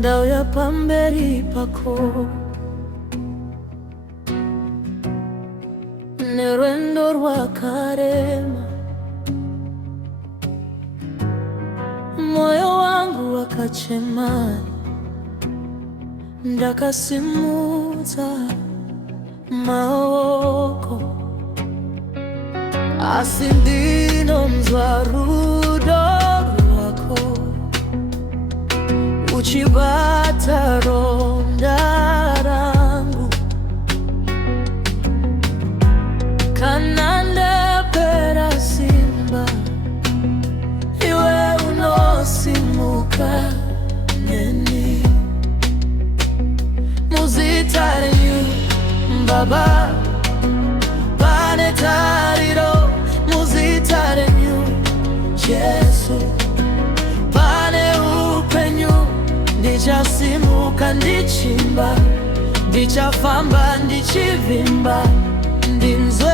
ndauya pamberi pako nerwendo rwakarema, moyo wangu wakachema, ndakasimudza maoko, asi ndinomzwa rudo rwako uchibata ronda rangu, kana ndapera simba iwe unosimuka neni. Muzita renyu Baba pane tariro, muzita renyu Yesu pane upenyu. Ndichasimuka ndichimba, ndichafamba ndichivimba, ndinzwe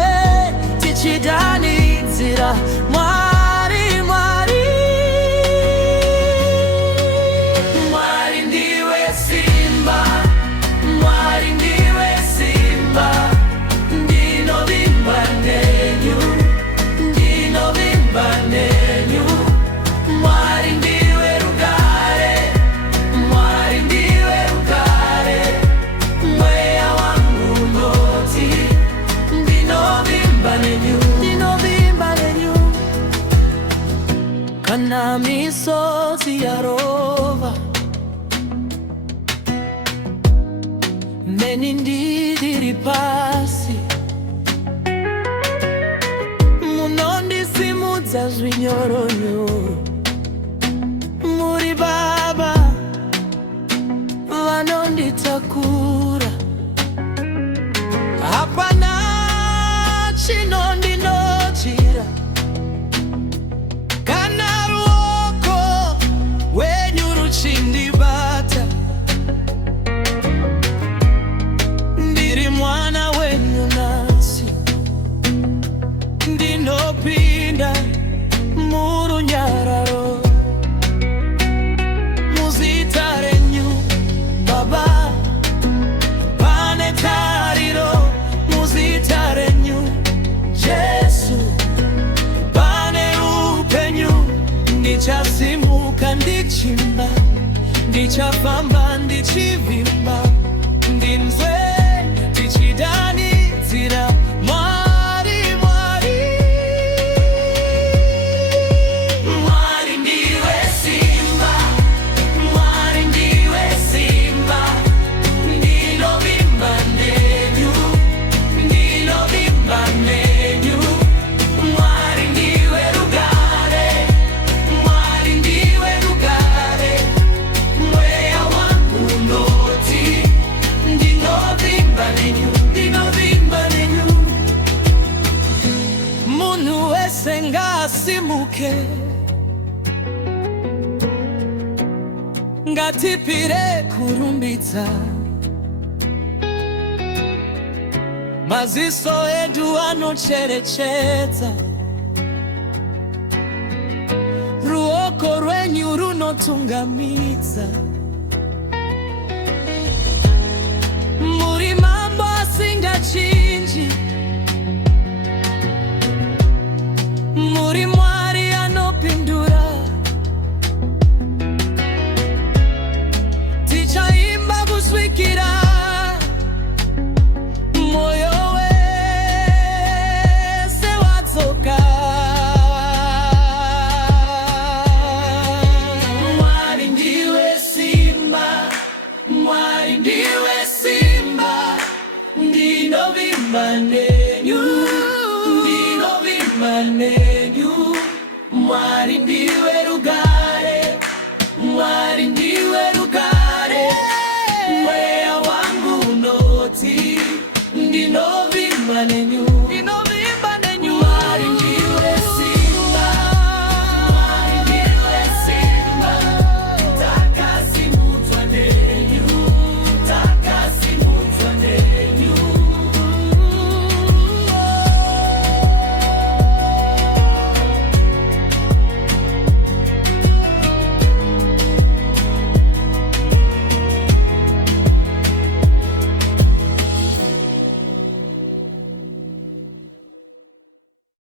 tichidanidzira Mwari, Mwari. Mwari ndiwe simba, Mwari ndiwe simba, ndinovimba nenyu, ndinovimba nenyu. Mwari ndiwe rugare, Mwari ndiwe rugare, mweya wangu noti, ndinovimba nenyu, ndinovimba nenyu. Kana misozi yarova, neni ndiri pasi, munondisimudza zvinyoronyoro. Muri Baba vanonditakura, hapana chinondinochira, kana ruoko wenyu ruchindibata. Ndiri mwana wenyu nasi, ndinopinda murunyararo. Muzita renyu Baba pane tariro, muzita renyu Yesu pane upenyu. Ndichasimuka ndichimba, ndichafamba ndichivimba, ndinzwe tichidanidzira Mwari, Mwari. Mwari ndiwe simba, Mwari ndiwe simba, ndinovimba nenyu, ndinovimba nenyu. Mwari ndiwe rugare, Mwari ndiwe rugare, mweya wangu noti, ndinovimba nenyu, ndinovimba nenyu. Munhu wese ngasimuke, ngatipire kurumbidza. Maziso edu anocherechedza, ruoko rwenyu runotungamidza.